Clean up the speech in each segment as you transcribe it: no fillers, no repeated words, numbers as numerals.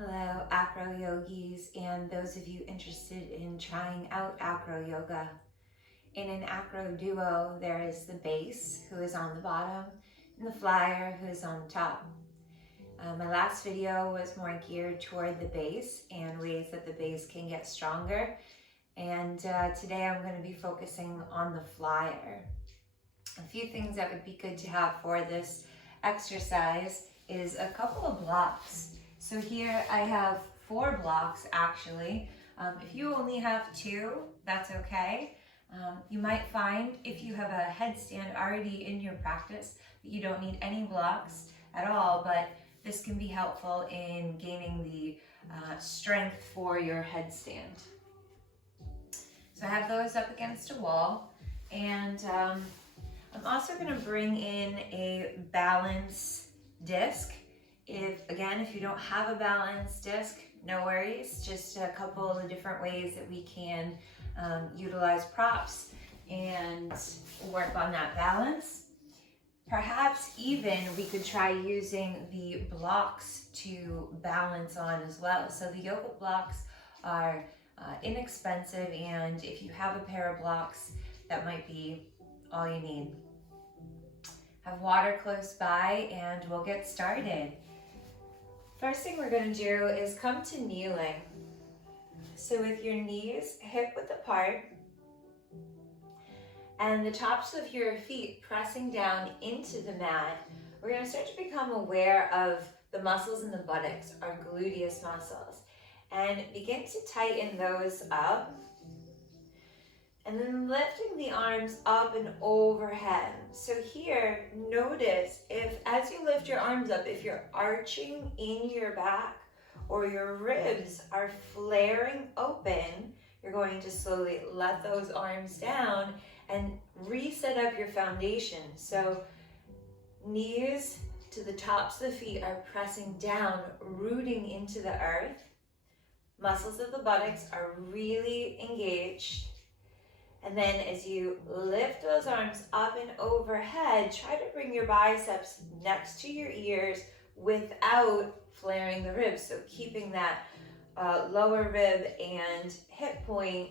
Hello, Acro Yogis, and those of you interested in trying out Acro Yoga. In an Acro duo, there is the base, who is on the bottom, and the flyer, who is on the top. My last video was more geared toward the base and ways that the base can get stronger. And today I'm going to be focusing on the flyer. A few things that would be good to have for this exercise is a couple of blocks. So here I have 4 blocks actually. If you only have 2, that's okay. You might find if you have a headstand already in your practice that you don't need any blocks at all, but this can be helpful in gaining the strength for your headstand. So I have those up against a wall, and I'm also going to bring in a balance disc. If you don't have a balance disc, no worries. Just a couple of different ways that we can utilize props and work on that balance. Perhaps even we could try using the blocks to balance on as well. So the yoga blocks are inexpensive, and if you have a pair of blocks, that might be all you need. Have water close by and we'll get started. First thing we're going to do is come to kneeling. So with your knees hip width apart and the tops of your feet pressing down into the mat, we're going to start to become aware of the muscles in the buttocks, our gluteus muscles, and begin to tighten those up. And then lifting the arms up and overhead. So here, notice if as you lift your arms up, if you're arching in your back or your ribs are flaring open, you're going to slowly let those arms down and reset up your foundation. So knees to the tops of the feet are pressing down, rooting into the earth. Muscles of the buttocks are really engaged. And then as you lift those arms up and overhead, try to bring your biceps next to your ears without flaring the ribs. So keeping that lower rib and hip point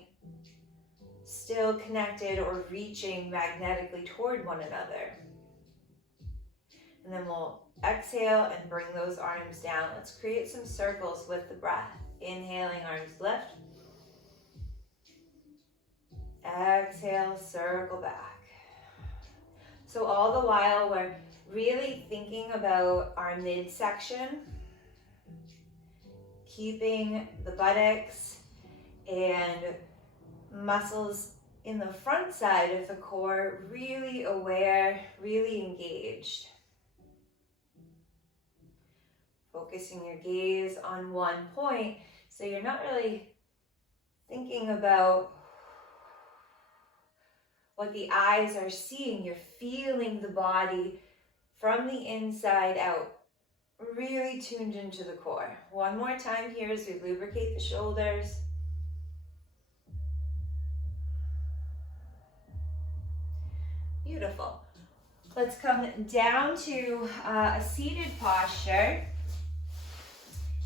still connected or reaching magnetically toward one another. And then we'll exhale and bring those arms down. Let's create some circles with the breath. Inhaling, arms lift. Exhale, circle back. So all the while we're really thinking about our midsection, keeping the buttocks and muscles in the front side of the core really aware, really engaged. Focusing your gaze on one point, so you're not really thinking about what the eyes are seeing. You're feeling the body from the inside out, really tuned into the core. One more time here as we lubricate the shoulders. Beautiful. Let's come down to a seated posture,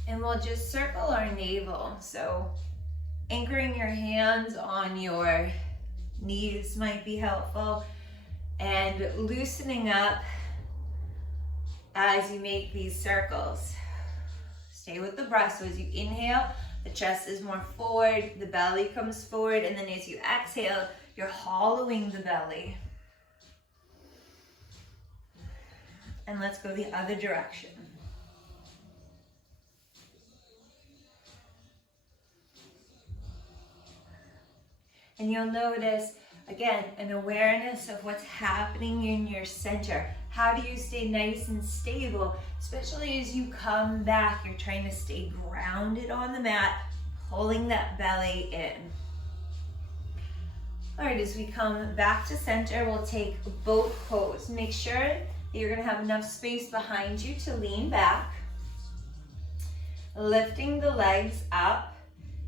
and we'll just circle our navel. So anchoring your hands on your knees might be helpful, and loosening up as you make these circles. Stay with the breath. So as you inhale, the chest is more forward, the belly comes forward, and then as you exhale, you're hollowing the belly. And let's go the other direction. And you'll notice, again, an awareness of what's happening in your center. How do you stay nice and stable, especially as you come back? You're trying to stay grounded on the mat, pulling that belly in. All right, as we come back to center, we'll take boat pose. Make sure that you're gonna have enough space behind you to lean back. Lifting the legs up.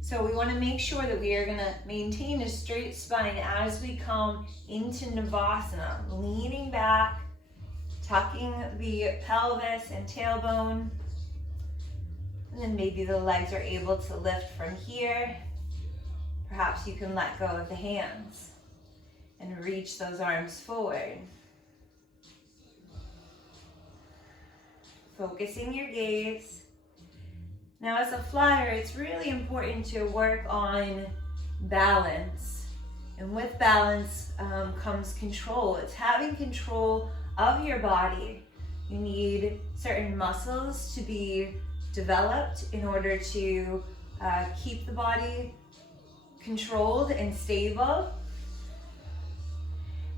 So we want to make sure that we are going to maintain a straight spine as we come into Navasana, leaning back, tucking the pelvis and tailbone, and then maybe the legs are able to lift from here. Perhaps you can let go of the hands and reach those arms forward. Focusing your gaze. Now as a flyer, it's really important to work on balance. And with balance comes control. It's having control of your body. You need certain muscles to be developed in order to keep the body controlled and stable.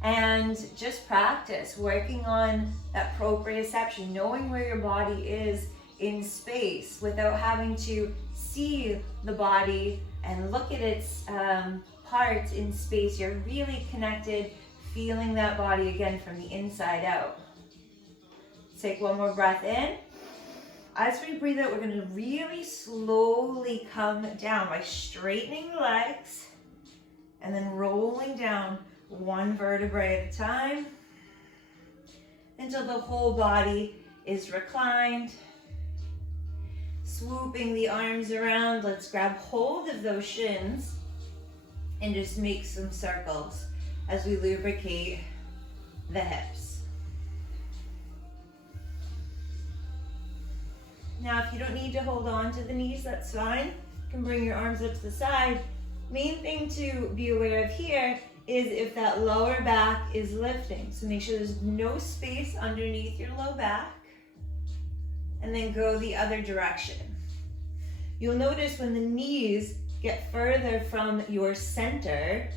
And just practice working on that proprioception, knowing where your body is in space without having to see the body and look at its parts in space. You're really connected, feeling that body again from the inside out. Take one more breath in. As we breathe out, we're going to really slowly come down by straightening the legs and then rolling down one vertebrae at a time until the whole body is reclined. Swooping the arms around, let's grab hold of those shins and just make some circles as we lubricate the hips. Now, if you don't need to hold on to the knees, that's fine. You can bring your arms up to the side. Main thing to be aware of here is if that lower back is lifting. So make sure there's no space underneath your low back. And then go the other direction. You'll notice when the knees get further from your center,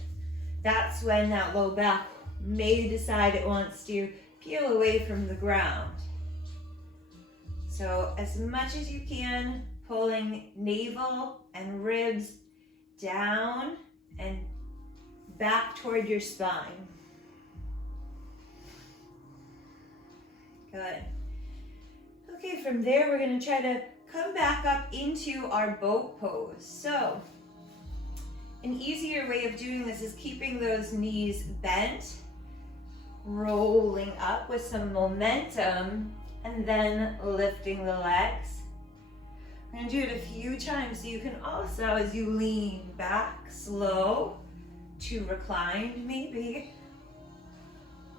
that's when that low back may decide it wants to peel away from the ground. So as much as you can, pulling navel and ribs down and back toward your spine. Good. Okay, from there we're going to try to come back up into our boat pose. So an easier way of doing this is keeping those knees bent, rolling up with some momentum, and then lifting the legs. We're going to do it a few times, so you can also, as you lean back, slow to reclined maybe,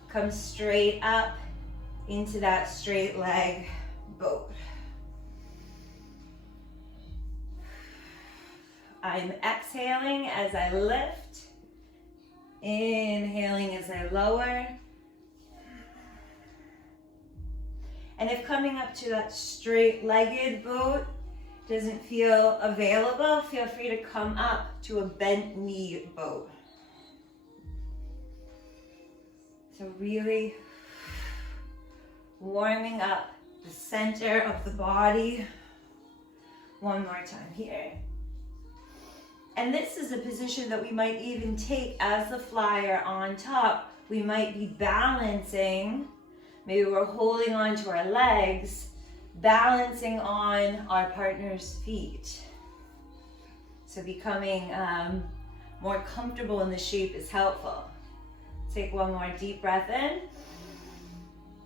come straight up into that straight leg boat. I'm exhaling as I lift, inhaling as I lower. And if coming up to that straight-legged boat doesn't feel available, feel free to come up to a bent knee boat. So really warming up the center of the body. One more time here. And this is a position that we might even take as the flyer on top. We might be balancing, maybe we're holding on to our legs, balancing on our partner's feet. So becoming more comfortable in the shape is helpful. Take one more deep breath in.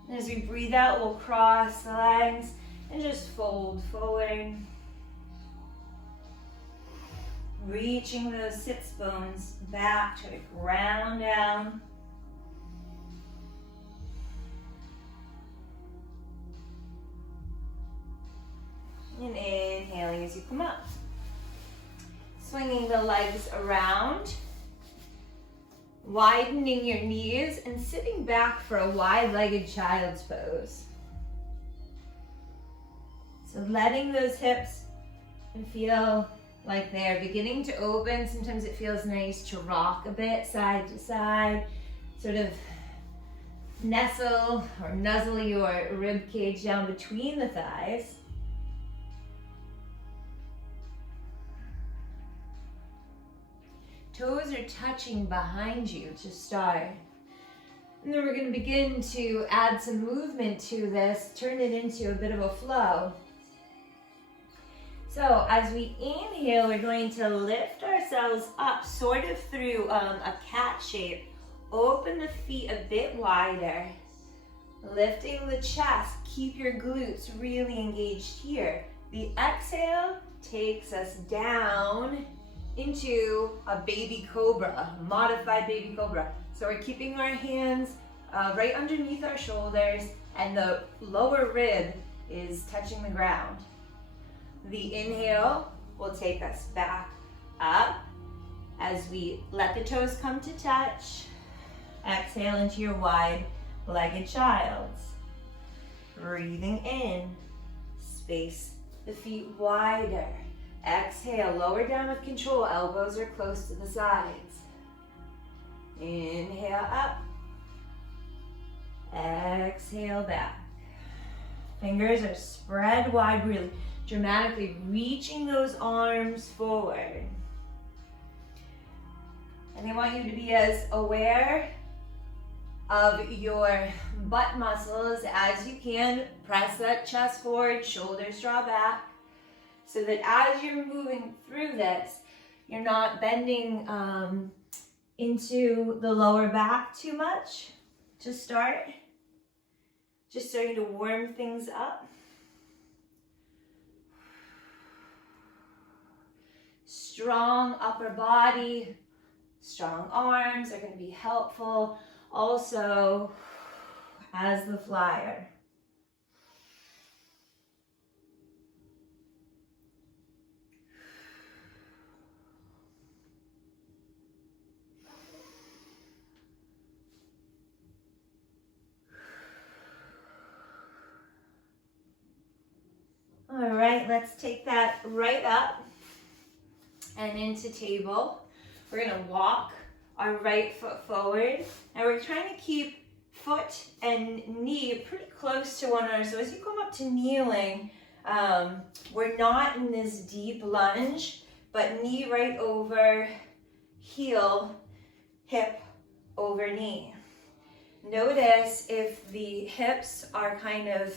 And as we breathe out, we'll cross the legs and just fold forward. Reaching those sits bones back to ground down. And inhaling as you come up. Swinging the legs around. Widening your knees and sitting back for a wide-legged child's pose. So letting those hips feel like they're beginning to open. Sometimes it feels nice to rock a bit side to side, sort of nestle or nuzzle your rib cage down between the thighs. Toes are touching behind you to start. And then we're going to begin to add some movement to this, turn it into a bit of a flow. So as we inhale, we're going to lift ourselves up sort of through a cat shape. Open the feet a bit wider. Lifting the chest, keep your glutes really engaged here. The exhale takes us down into a baby cobra, modified baby cobra. So we're keeping our hands right underneath our shoulders and the lower rib is touching the ground. The inhale will take us back up as we let the toes come to touch. Exhale into your wide-legged child's. Breathing in, space the feet wider. Exhale, lower down with control, elbows are close to the sides. Inhale up. Exhale back. Fingers are spread wide, really dramatically reaching those arms forward. And I want you to be as aware of your butt muscles as you can. Press that chest forward, shoulders draw back, so that as you're moving through this, you're not bending into the lower back too much to start. Just starting to warm things up. Strong upper body, strong arms are going to be helpful also as the flyer. All right, let's take that right up and into table. We're gonna walk our right foot forward, and we're trying to keep foot and knee pretty close to one another. So as you come up to kneeling, we're not in this deep lunge, but knee right over heel, hip over knee. Notice if the hips are kind of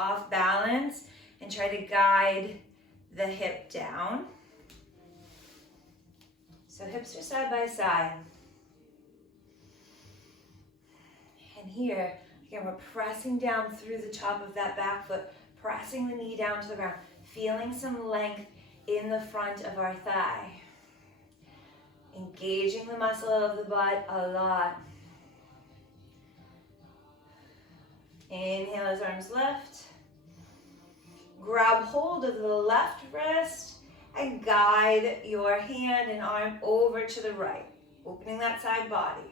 off balance, and try to guide the hip down. So hips are side by side. And here, again, we're pressing down through the top of that back foot, pressing the knee down to the ground, feeling some length in the front of our thigh. Engaging the muscle of the butt a lot. Inhale as arms lift. Grab hold of the left wrist and guide your hand and arm over to the right, opening that side body.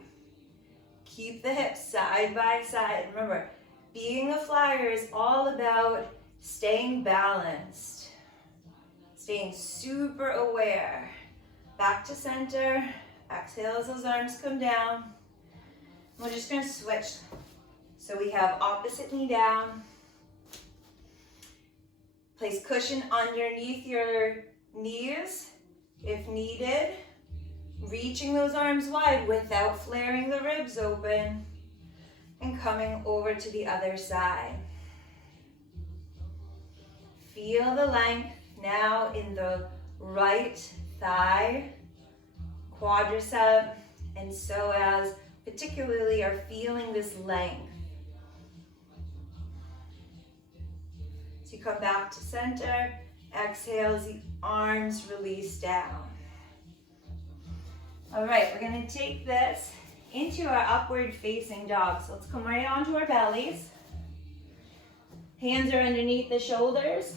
Keep the hips side by side. Remember, being a flyer is all about staying balanced, staying super aware. Back to center. Exhale as those arms come down. We're just going to switch. So we have opposite knee down. Place cushion underneath your knees if needed. Reaching those arms wide without flaring the ribs open. And coming over to the other side. Feel the length now in the right thigh, quadricep, and psoas particularly are feeling this length. So you come back to center, exhale as the arms release down. All right, we're gonna take this into our upward facing dog. So let's come right onto our bellies. Hands are underneath the shoulders.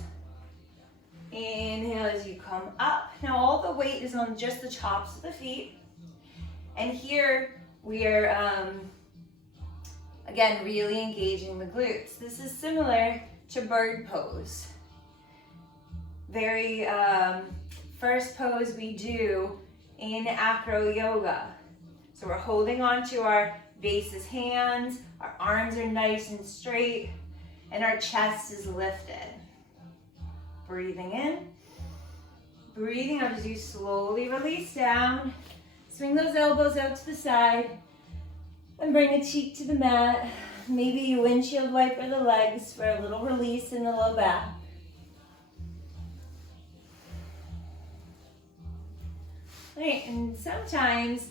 Inhale as you come up. Now all the weight is on just the tops of the feet. And here we are, again, really engaging the glutes. This is similar to bird pose. Very first pose we do in Acro Yoga. So we're holding on to our bases hands, our arms are nice and straight, and our chest is lifted. Breathing in, breathing out as you slowly release down. Swing those elbows out to the side and bring a cheek to the mat. Maybe you windshield wiper the legs for a little release in the low back. All right, and sometimes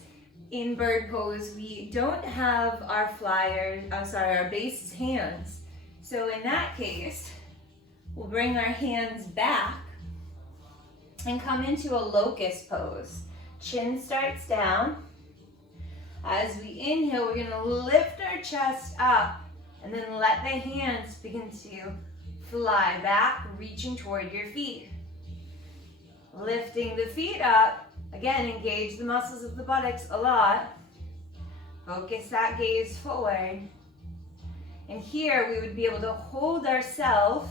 in bird pose, we don't have our our base hands. So in that case, We'll bring our hands back and come into a locust pose. Chin starts down. As we inhale, we're going to lift our chest up and then let the hands begin to fly back, reaching toward your feet. Lifting the feet up. Again, engage the muscles of the buttocks a lot. Focus that gaze forward. And here we would be able to hold ourselves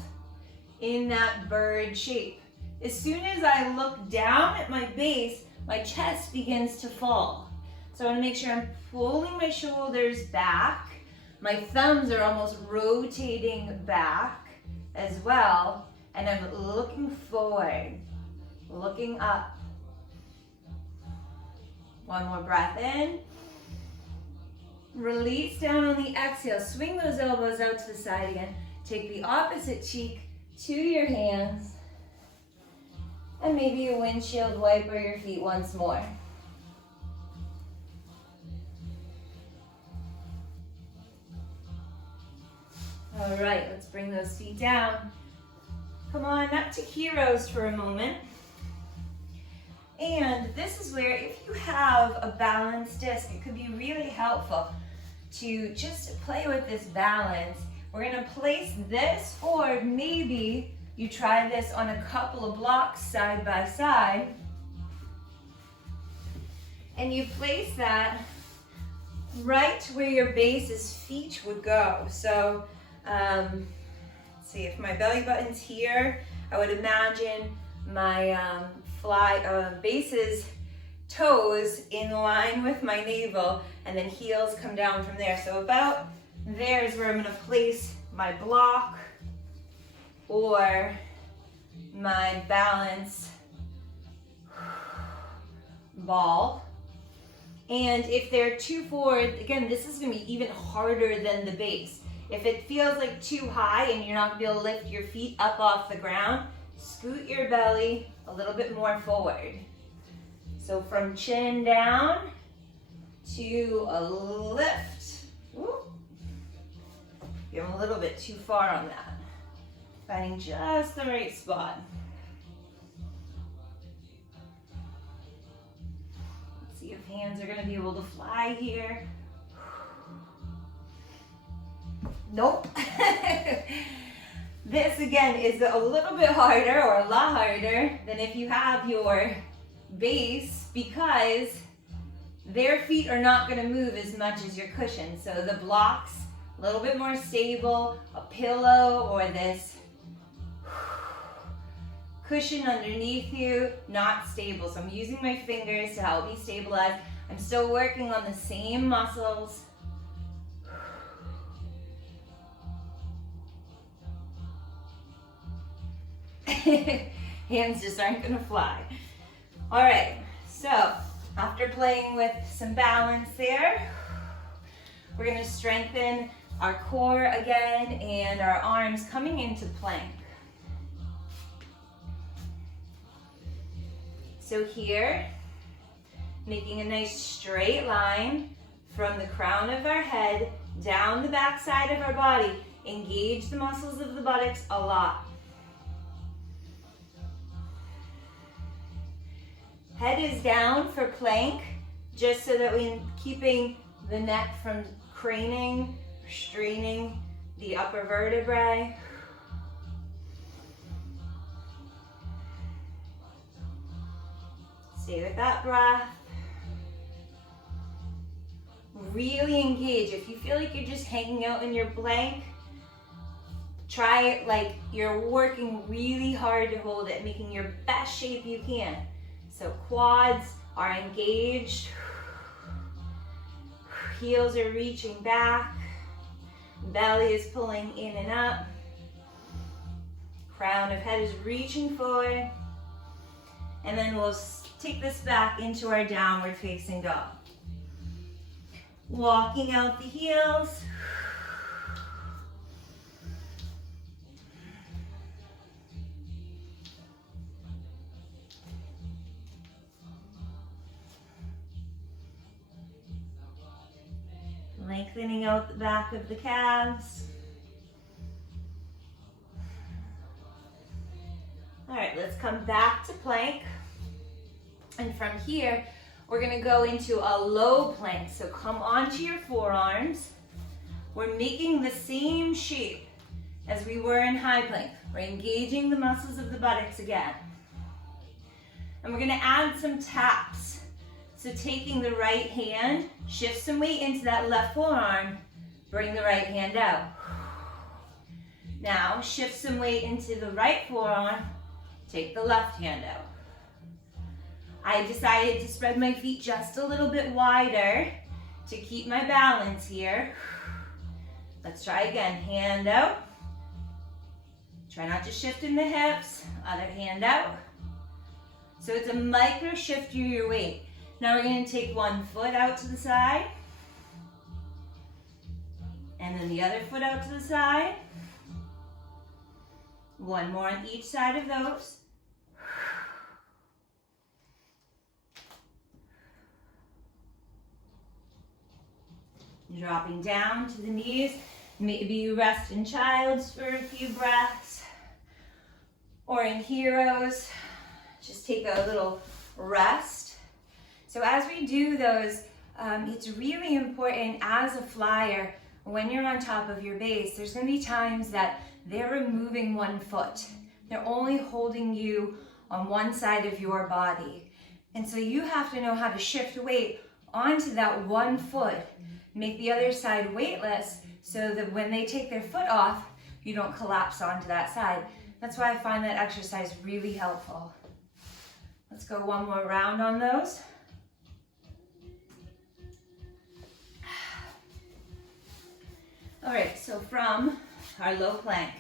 in that bird shape. As soon as I look down at my base, my chest begins to fall. So I want to make sure I'm pulling my shoulders back. My thumbs are almost rotating back as well. And I'm looking forward, looking up. One more breath in. Release down on the exhale. Swing those elbows out to the side again. Take the opposite cheek to your hands. And maybe a windshield wiper your feet once more. All right, let's bring those feet down. Come on up to heroes for a moment. And this is where, if you have a balance disc, it could be really helpful to just play with this balance. We're going to place this, or maybe you try this on a couple of blocks side by side. And you place that right where your base's feet would go. So, let's see, if my belly button's here, I would imagine my base's toes in line with my navel, and then heels come down from there. So about there is where I'm going to place my block or my balance ball. And if they're too forward, again, this is going to be even harder than the base. If it feels like too high and you're not going to be able to lift your feet up off the ground, scoot your belly a little bit more forward. So from chin down to a lift. Whoop. Give them a little bit too far on that. Finding just the right spot. Let's see if hands are going to be able to fly here. Nope. This again is a little bit harder, or a lot harder, than if you have your base, because their feet are not going to move as much as your cushion. So the blocks, a little bit more stable, a pillow or this cushion underneath you, not stable. So I'm using my fingers to help me stabilize. I'm still working on the same muscles. Hands just aren't gonna fly. All right, so after playing with some balance there, we're gonna strengthen our core again and our arms coming into plank. So here, making a nice straight line from the crown of our head down the back side of our body. Engage the muscles of the buttocks a lot. Head is down for plank, just so that we're keeping the neck from craning, straining the upper vertebrae. Stay with that breath. Really engage. If you feel like you're just hanging out in your plank, try it like you're working really hard to hold it, making your best shape you can. So quads are engaged, heels are reaching back, belly is pulling in and up, crown of head is reaching forward, and then we'll take this back into our downward facing dog. Walking out the heels. Lengthening out the back of the calves. All right, let's come back to plank. And from here, we're gonna go into a low plank. So come onto your forearms. We're making the same shape as we were in high plank. We're engaging the muscles of the buttocks again. And we're gonna add some taps. So taking the right hand, shift some weight into that left forearm, bring the right hand out. Now shift some weight into the right forearm, take the left hand out. I decided to spread my feet just a little bit wider to keep my balance here. Let's try again, hand out. Try not to shift in the hips, other hand out. So it's a micro shift through your weight. Now we're gonna take one foot out to the side, and then the other foot out to the side. One more on each side of those. Dropping down to the knees. Maybe you rest in child's for a few breaths, or in heroes, just take a little rest. So as we do those, it's really important as a flyer, when you're on top of your base, there's gonna be times that they're removing one foot. They're only holding you on one side of your body. And so you have to know how to shift weight onto that one foot, make the other side weightless, so that when they take their foot off, you don't collapse onto that side. That's why I find that exercise really helpful. Let's go one more round on those. All right, so from our low plank,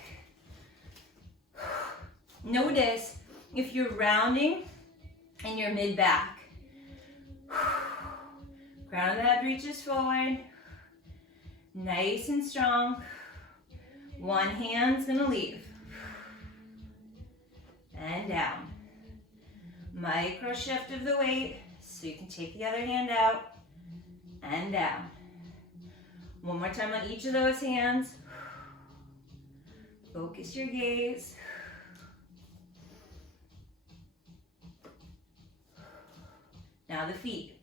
notice if you're rounding in your mid-back. Crown of the head reaches forward, nice and strong. One hand's gonna leave. And down. Micro shift of the weight, so you can take the other hand out and down. One more time on each of those hands. Focus your gaze. Now the feet.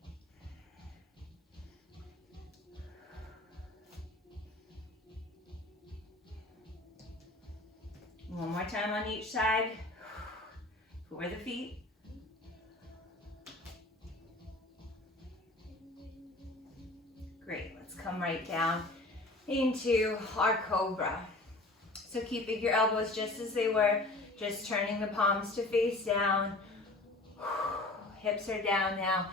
One more time on each side for the feet. Great, let's come right down into our cobra. So keeping your elbows just as they were, just turning the palms to face down. Hips are down now.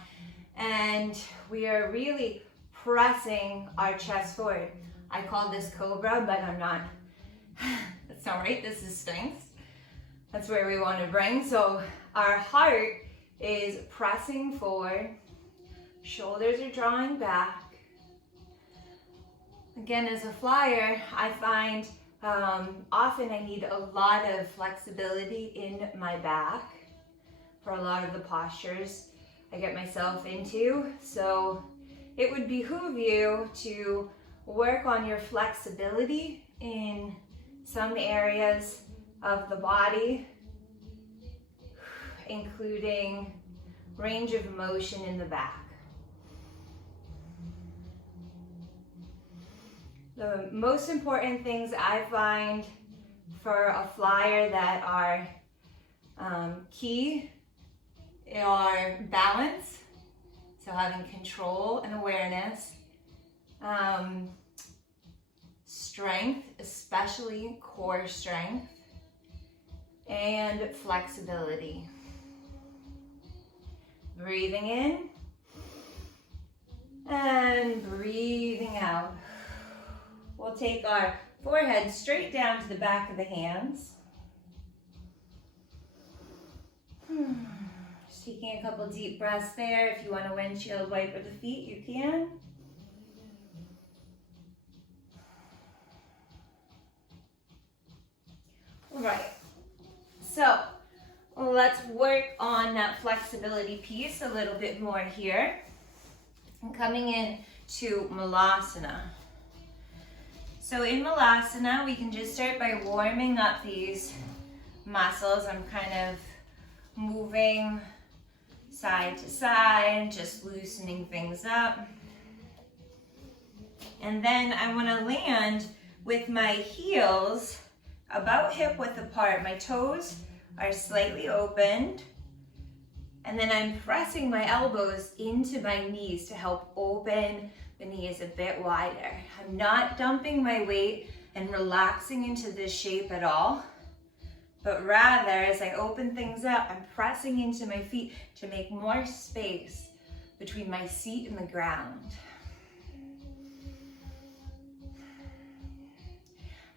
And we are really pressing our chest forward. I call this cobra, but I'm not. That's not right, this is strength. That's where we want to bring. So our heart is pressing forward. Shoulders are drawing back. Again, as a flyer, I find often I need a lot of flexibility in my back for a lot of the postures I get myself into. So it would behoove you to work on your flexibility in some areas of the body, including range of motion in the back. The most important things I find for a flyer that are key are balance, so having control and awareness, strength, especially core strength, and flexibility. Breathing in and breathing out. We'll take our forehead straight down to the back of the hands. Just taking a couple deep breaths there. If you want to windshield wiper the feet, you can. All right, so let's work on that flexibility piece a little bit more here. I'm coming in to Malasana. So in Malasana, we can just start by warming up these muscles. I'm kind of moving side to side, just loosening things up. And then I want to land with my heels about hip width apart. My toes are slightly opened. And then I'm pressing my elbows into my knees to help open the knees a bit wider. I'm not dumping my weight and relaxing into this shape at all, but rather as I open things up, I'm pressing into my feet to make more space between my seat and the ground.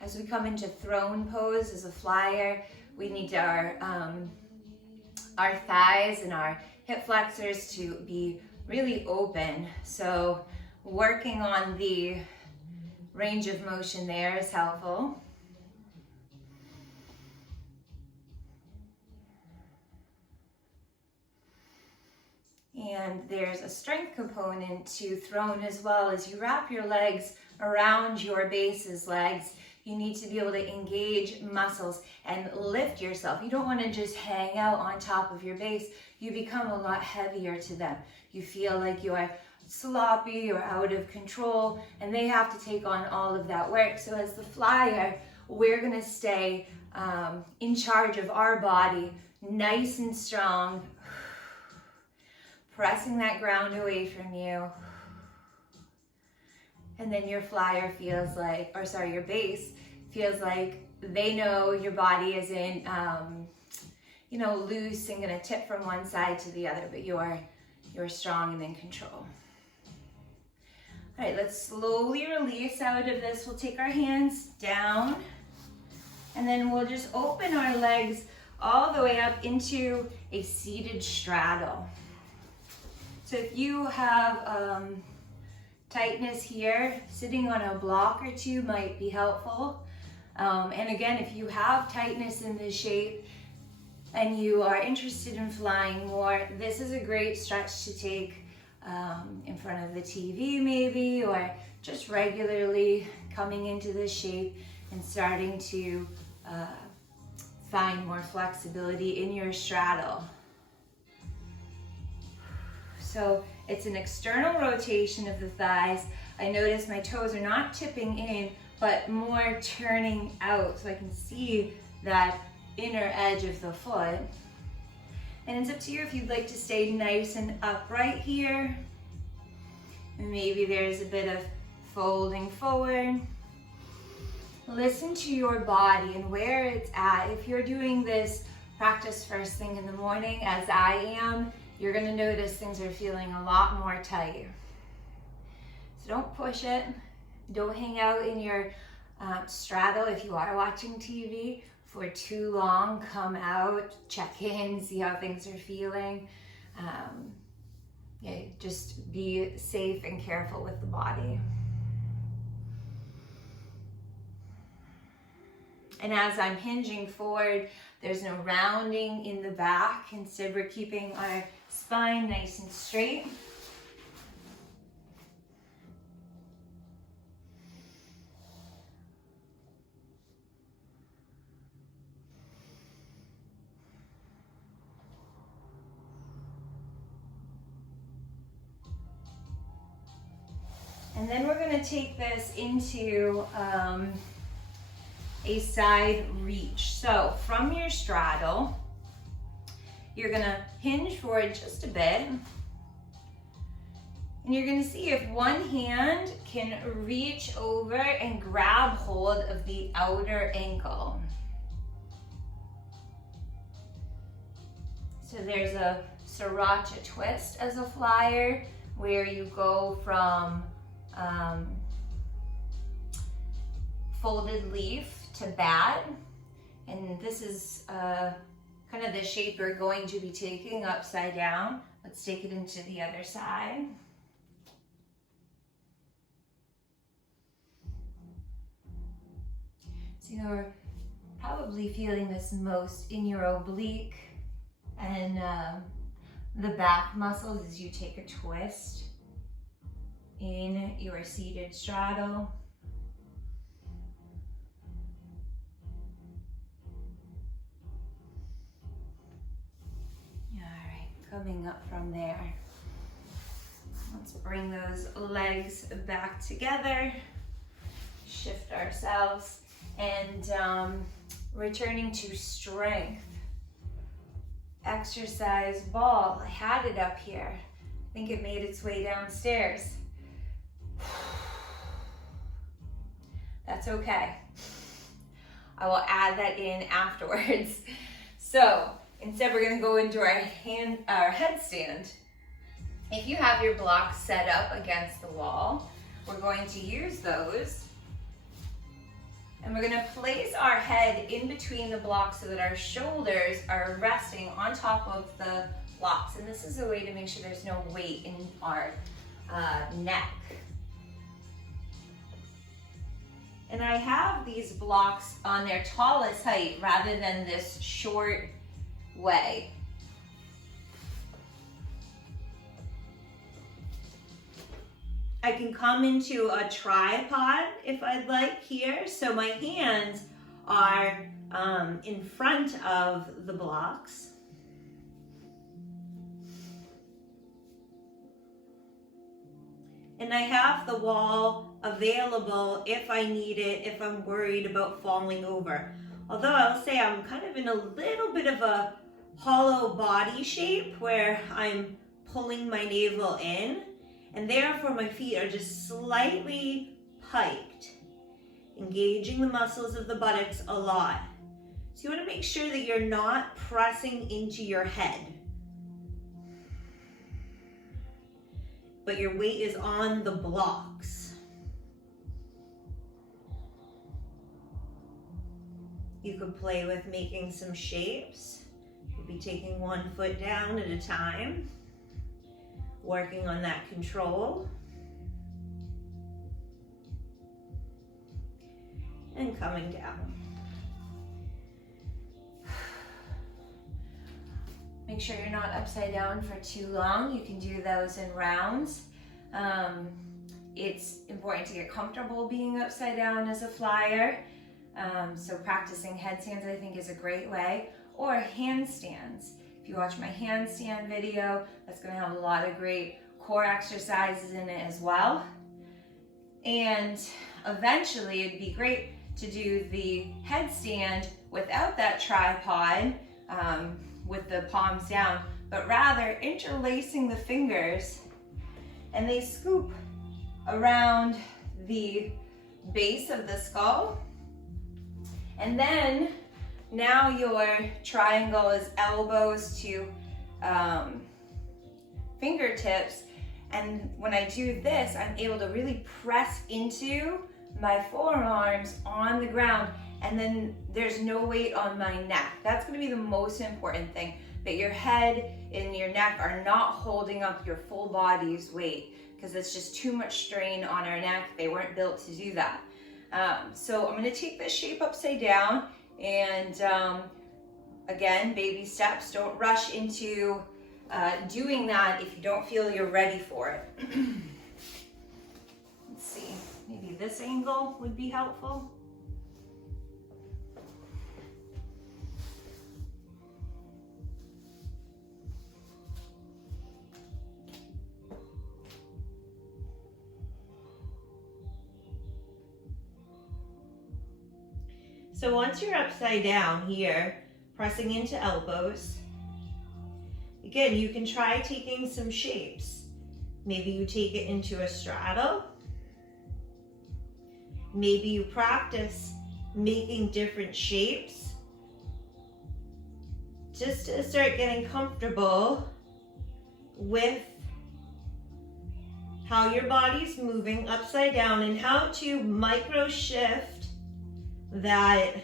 As we come into throne pose as a flyer, we need our thighs and our hip flexors to be really open. So working on the range of motion there is helpful. And there's a strength component to throne as well. As you wrap your legs around your base's legs, you need to be able to engage muscles and lift yourself. You don't want to just hang out on top of your base. You become a lot heavier to them. You feel like you are sloppy or out of control, and they have to take on all of that work. So as the flyer, we're going to stay in charge of our body, nice and strong, pressing that ground away from you. And then your flyer feels like, or sorry, your base feels like they know your body isn't, loose and gonna tip from one side to the other, but you're strong and in control. All right, let's slowly release out of this. We'll take our hands down, and then we'll just open our legs all the way up into a seated straddle. So if you have tightness here, sitting on a block or two might be helpful. And again, if you have tightness in this shape and you are interested in flying more, this is a great stretch to take in front of the TV maybe, or just regularly coming into this shape and starting to find more flexibility in your straddle. So it's an external rotation of the thighs. I notice my toes are not tipping in, but more turning out, so I can see that inner edge of the foot. And it's up to you if you'd like to stay nice and upright here. And maybe there's a bit of folding forward. Listen to your body and where it's at. If you're doing this practice first thing in the morning, as I am, you're going to notice things are feeling a lot more tight. So don't push it. Don't hang out in your straddle if you are watching TV for too long. Come out, check in, see how things are feeling. Just be safe and careful with the body. And as I'm hinging forward, there's no rounding in the back. Instead, we're keeping our spine nice and straight. And then we're going to take this into a side reach. So from your straddle, you're going to hinge forward just a bit. And you're going to see if one hand can reach over and grab hold of the outer ankle. So there's a sriracha twist as a flyer, where you go from folded leaf to bat, and this is kind of the shape we're going to be taking upside down. Let's take it into the other side. So you're probably feeling this most in your oblique and the back muscles as you take a twist in your seated straddle. coming up from there. Let's bring those legs back together, shift ourselves, and returning to strength. Exercise ball. I had it up here. I think it made its way downstairs. That's okay. I will add that in afterwards. So instead we're going to go into our headstand. If you have your blocks set up against the wall, we're going to use those. And we're going to place our head in between the blocks so that our shoulders are resting on top of the blocks. And this is a way to make sure there's no weight in our neck. And I have these blocks on their tallest height rather than this short way. I can come into a tripod if I'd like here. So my hands are in front of the blocks. And I have the wall available if I need it, if I'm worried about falling over. Although I'll say I'm kind of in a little bit of a hollow body shape where I'm pulling my navel in, and therefore my feet are just slightly piked, engaging the muscles of the buttocks a lot. So you want to make sure that you're not pressing into your head, but your weight is on the blocks. You could play with making some shapes. You'll be taking one foot down at a time, working on that control. And coming down. Make sure you're not upside down for too long. You can do those in rounds. It's important to get comfortable being upside down as a flyer. So practicing headstands, I think, is a great way. Or handstands. If you watch my handstand video, that's going to have a lot of great core exercises in it as well. And eventually, it'd be great to do the headstand without that tripod, with the palms down, but rather interlacing the fingers, and they scoop around the base of the skull. And then now your triangle is elbows to fingertips. And when I do this, I'm able to really press into my forearms on the ground, and then there's no weight on my neck. That's gonna be the most important thing, that your head and your neck are not holding up your full body's weight, because it's just too much strain on our neck. They weren't built to do that. So I'm gonna take this shape upside down, and again, baby steps. Don't rush into doing that if you don't feel you're ready for it. Let's see, maybe this angle would be helpful. So once you're upside down here, pressing into elbows, again, you can try taking some shapes. Maybe you take it into a straddle. Maybe you practice making different shapes just to start getting comfortable with how your body's moving upside down and how to micro shift that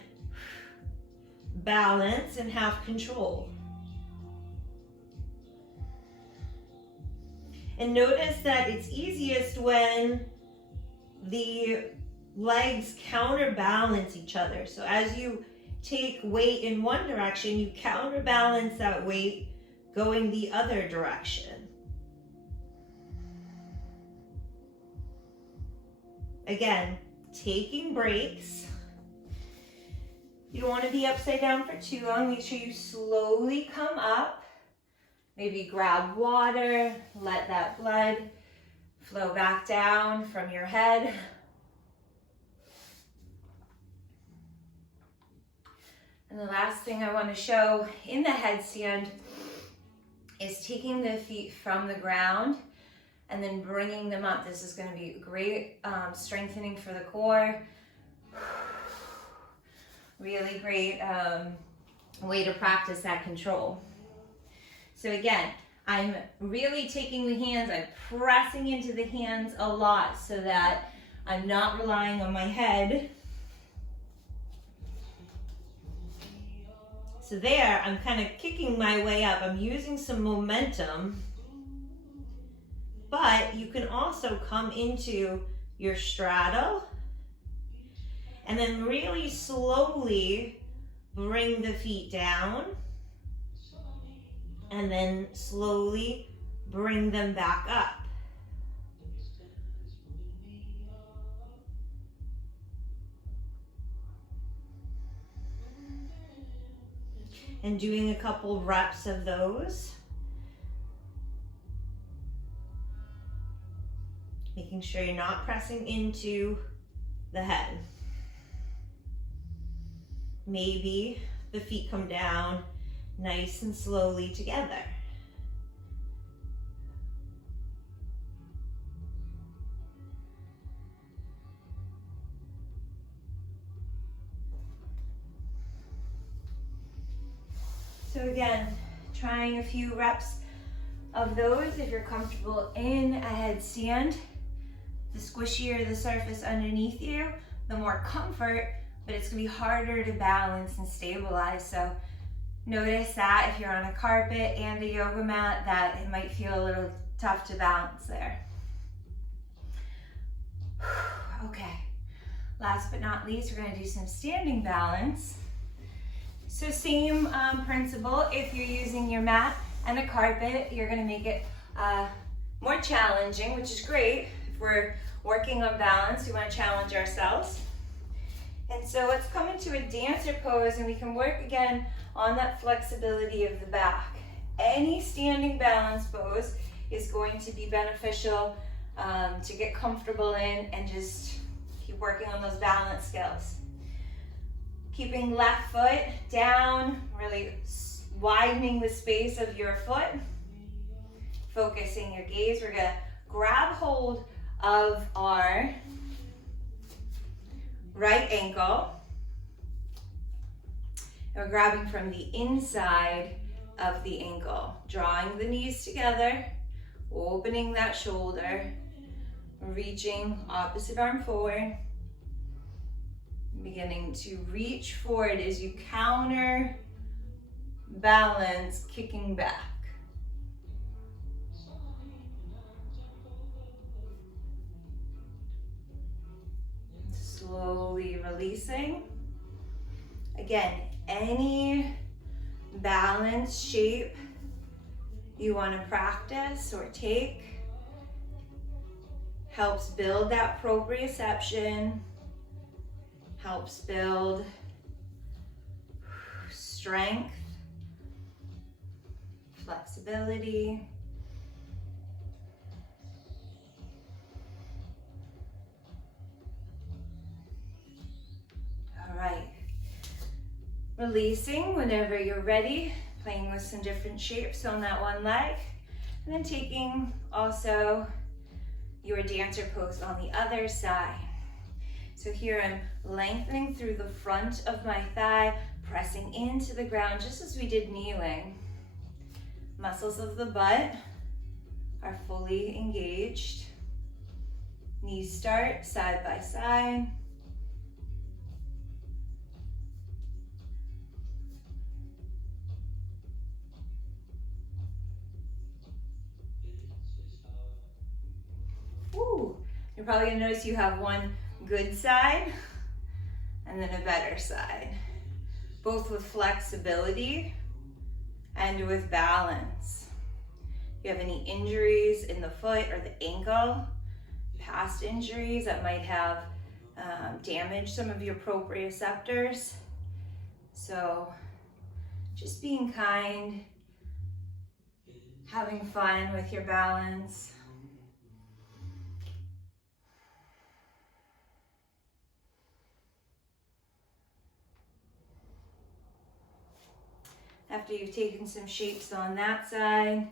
balance and have control. And notice that it's easiest when the legs counterbalance each other. So as you take weight in one direction, you counterbalance that weight going the other direction. Again, taking breaks. You don't want to be upside down for too long. Make sure you slowly come up. Maybe grab water, let that blood flow back down from your head. And the last thing I want to show in the headstand is taking the feet from the ground and then bringing them up. This is going to be great strengthening for the core. Really great way to practice that control. So again, I'm really taking the hands, I'm pressing into the hands a lot so that I'm not relying on my head. So there, I'm kind of kicking my way up. I'm using some momentum, but you can also come into your straddle and then really slowly bring the feet down and then slowly bring them back up. And doing a couple reps of those. Making sure you're not pressing into the head. Maybe the feet come down nice and slowly together. So again, trying a few reps of those. If you're comfortable in a headstand, the squishier the surface underneath you, the more comfort, but it's gonna be harder to balance and stabilize. So notice that if you're on a carpet and a yoga mat, that it might feel a little tough to balance there. Okay, last but not least, we're gonna do some standing balance. So same principle, if you're using your mat and a carpet, you're gonna make it more challenging, which is great. If we're working on balance, we wanna challenge ourselves. And so let's come into a dancer pose and we can work again on that flexibility of the back. Any standing balance pose is going to be beneficial to get comfortable in and just keep working on those balance skills. Keeping left foot down, really widening the space of your foot. Focusing your gaze. We're gonna grab hold of our right ankle. And we're grabbing from the inside of the ankle, drawing the knees together, opening that shoulder, reaching opposite arm forward. Beginning to reach forward as you counter balance, kicking back. Slowly releasing. Again, any balance shape you want to practice or take helps build that proprioception, helps build strength, flexibility. All right. Releasing whenever you're ready, playing with some different shapes on that one leg, and then taking also your dancer pose on the other side. So here I'm lengthening through the front of my thigh, pressing into the ground just as we did kneeling. Muscles of the butt are fully engaged. Knees start side by side. Woo. You're probably gonna notice you have one good side and then a better side, both with flexibility and with balance. If you have any injuries in the foot or the ankle, past injuries that might have damaged some of your proprioceptors. So just being kind having fun with your balance. After you've taken some shapes on that side,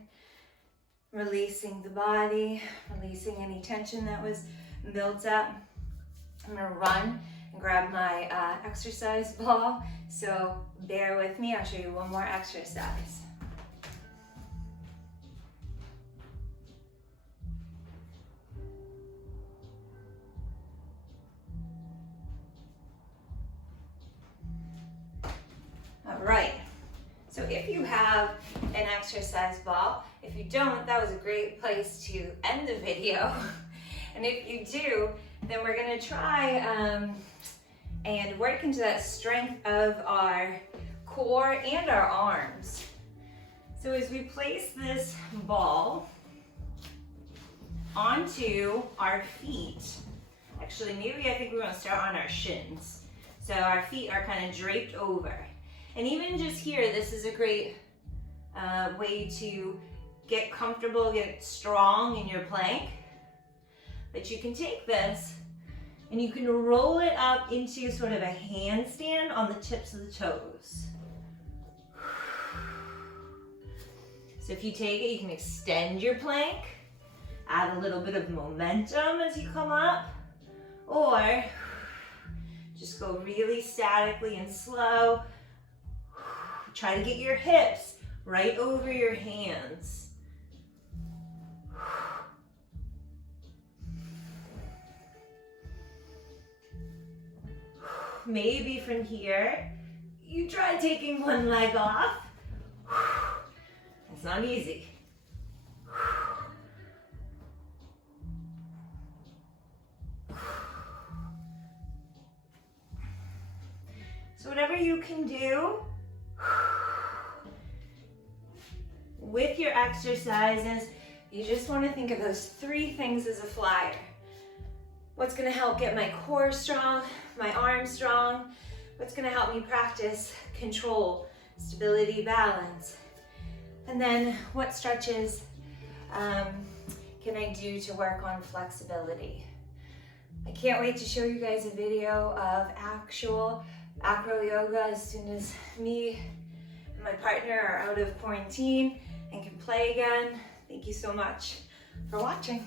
releasing the body, releasing any tension that was built up. I'm gonna run and grab my exercise ball, so bear with me. I'll show you one more exercise. All right, so if you have an exercise ball, if you don't, that was a great place to end the video. And if you do, then we're gonna try and work into that strength of our core and our arms. So as we place this ball onto our feet, actually maybe I think we want to start on our shins. So our feet are kind of draped over. And even just here, this is a great way to get comfortable, get strong in your plank. But you can take this and you can roll it up into sort of a handstand on the tips of the toes. So if you take it, you can extend your plank, add a little bit of momentum as you come up, or just go really statically and slow. Try to get your hips right over your hands. Maybe from here, you try taking one leg off. It's not easy. So whatever you can do with your exercises, you just want to think of those 3 things as a flyer. What's going to help get my core strong, my arms strong? What's going to help me practice control, stability, balance? And then what stretches can I do to work on flexibility? I can't wait to show you guys a video of actual Acro Yoga as soon as me and my partner are out of quarantine and can play again. Thank you so much for watching.